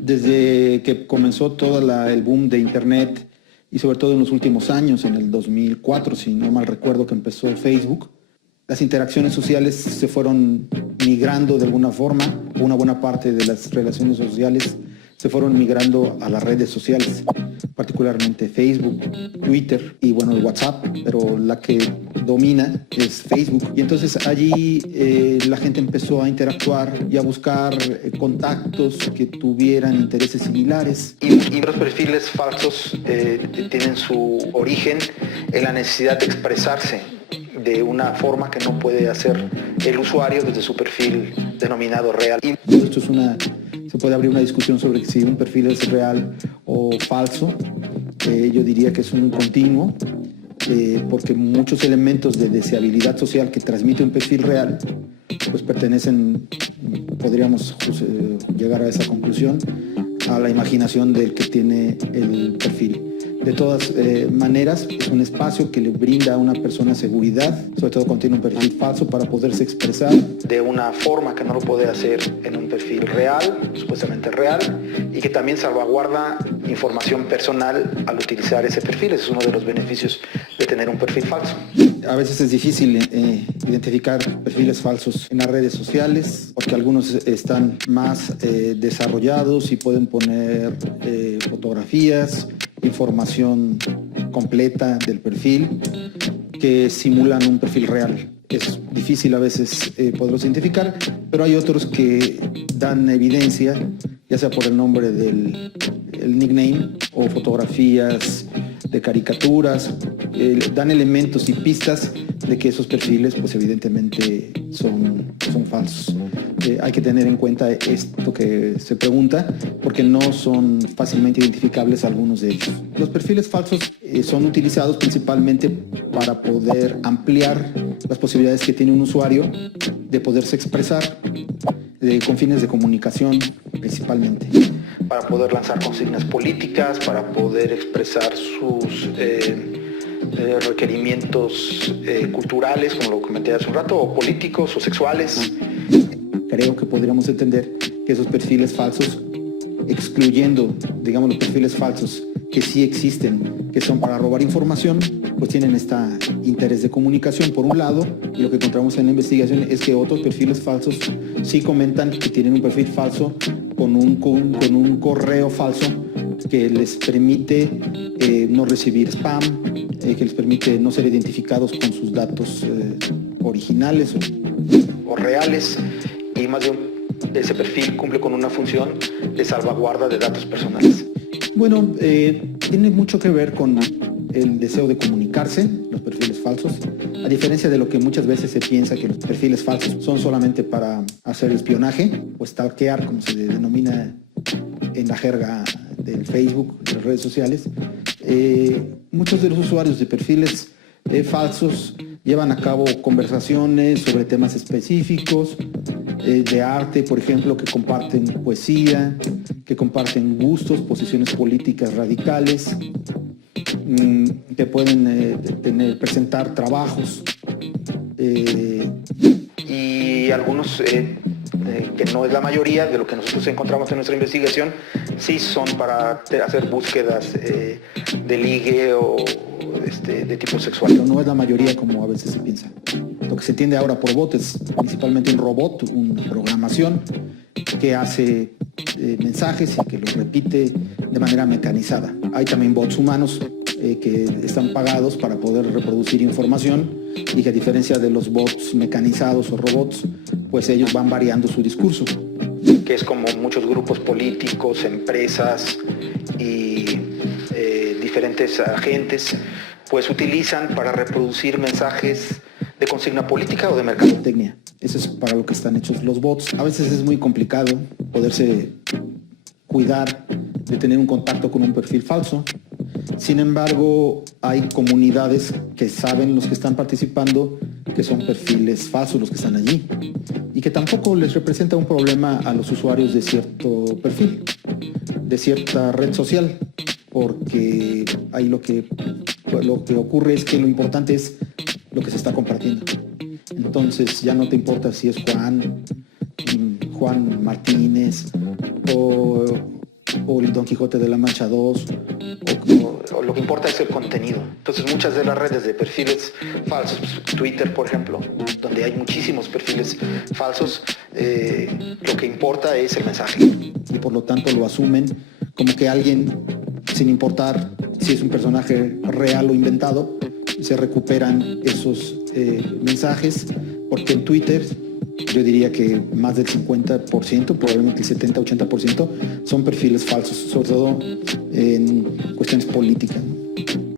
Desde que comenzó todo el boom de Internet y sobre todo en los últimos años, en el 2004, si no mal recuerdo que empezó Facebook, las interacciones sociales se fueron migrando de alguna forma, una buena parte de las relaciones sociales se fueron migrando a las redes sociales, particularmente Facebook, Twitter y bueno, el WhatsApp, pero la que domina es Facebook. Y entonces allí la gente empezó a interactuar y a buscar contactos que tuvieran intereses similares. Y los perfiles falsos tienen su origen en la necesidad de expresarse de una forma que no puede hacer el usuario desde su perfil denominado real. Y esto se puede abrir una discusión sobre si un perfil es real o falso. Yo diría que es un continuo, porque muchos elementos de deseabilidad social que transmite un perfil real, pues pertenecen, podríamos llegar a esa conclusión, a la imaginación del que tiene el perfil. De todas maneras, es un espacio que le brinda a una persona seguridad, sobre todo cuando tiene un perfil falso, para poderse expresar de una forma que no lo puede hacer en un perfil real, supuestamente real, y que también salvaguarda información personal al utilizar ese perfil. Ese es uno de los beneficios de tener un perfil falso. A veces es difícil identificar perfiles falsos en las redes sociales, porque algunos están más desarrollados y pueden poner fotografías, información completa del perfil que simulan un perfil real. Es difícil a veces poderlos identificar, pero hay otros que dan evidencia, ya sea por el nombre del nickname o fotografías de caricaturas, dan elementos y pistas de que esos perfiles pues evidentemente son falsos. Hay que tener en cuenta esto que se pregunta, porque no son fácilmente identificables algunos de ellos. Los perfiles falsos son utilizados principalmente para poder ampliar las posibilidades que tiene un usuario de poderse expresar con fines de comunicación principalmente, para poder lanzar consignas políticas, para poder expresar sus requerimientos culturales, como lo comenté hace un rato, o políticos o sexuales. Creo que podríamos entender que esos perfiles falsos, excluyendo, digamos, los perfiles falsos que sí existen, que son para robar información, pues tienen este interés de comunicación por un lado, y lo que encontramos en la investigación es que otros perfiles falsos sí comentan que tienen un perfil falso con un correo falso que les permite no recibir spam, que les permite no ser identificados con sus datos originales o reales, y más bien ese perfil cumple con una función de salvaguarda de datos personales. Bueno, tiene mucho que ver con el deseo de comunicarse, los perfiles falsos, a diferencia de lo que muchas veces se piensa que los perfiles falsos son solamente para hacer espionaje o stalkear, como se denomina en la jerga del Facebook, de las redes sociales. Muchos de los usuarios de perfiles falsos llevan a cabo conversaciones sobre temas específicos, de arte, por ejemplo, que comparten poesía, que comparten gustos, posiciones políticas radicales, que pueden presentar trabajos, y algunos, que no es la mayoría de lo que nosotros encontramos en nuestra investigación, sí son para hacer búsquedas de ligue o de tipo sexual. Pero no es la mayoría como a veces se piensa. Lo que se entiende ahora por bot es principalmente un robot, una programación que hace mensajes y que los repite de manera mecanizada. Hay también bots humanos que están pagados para poder reproducir información, y que a diferencia de los bots mecanizados o robots, pues ellos van variando su discurso, que es como muchos grupos políticos, empresas y diferentes agentes pues utilizan para reproducir mensajes de consigna política o de mercadotecnia. Eso es para lo que están hechos los bots. A veces es muy complicado poderse cuidar de tener un contacto con un perfil falso. Sin embargo, hay comunidades que saben, los que están participando, que son perfiles falsos los que están allí, y que tampoco les representa un problema a los usuarios de cierto perfil, de cierta red social, porque ahí lo que ocurre es que lo importante es lo que se está compartiendo. Entonces ya no te importa si es Juan Martínez o el Don Quijote de la Mancha 2, o lo que importa es el contenido. Entonces muchas de las redes de perfiles falsos, Twitter por ejemplo, donde hay muchísimos perfiles falsos, lo que importa es el mensaje y por lo tanto lo asumen como que alguien, sin importar si es un personaje real o inventado, se recuperan esos mensajes, porque en Twitter yo diría que más del 50%, probablemente el 70-80%, son perfiles falsos, sobre todo en cuestiones políticas.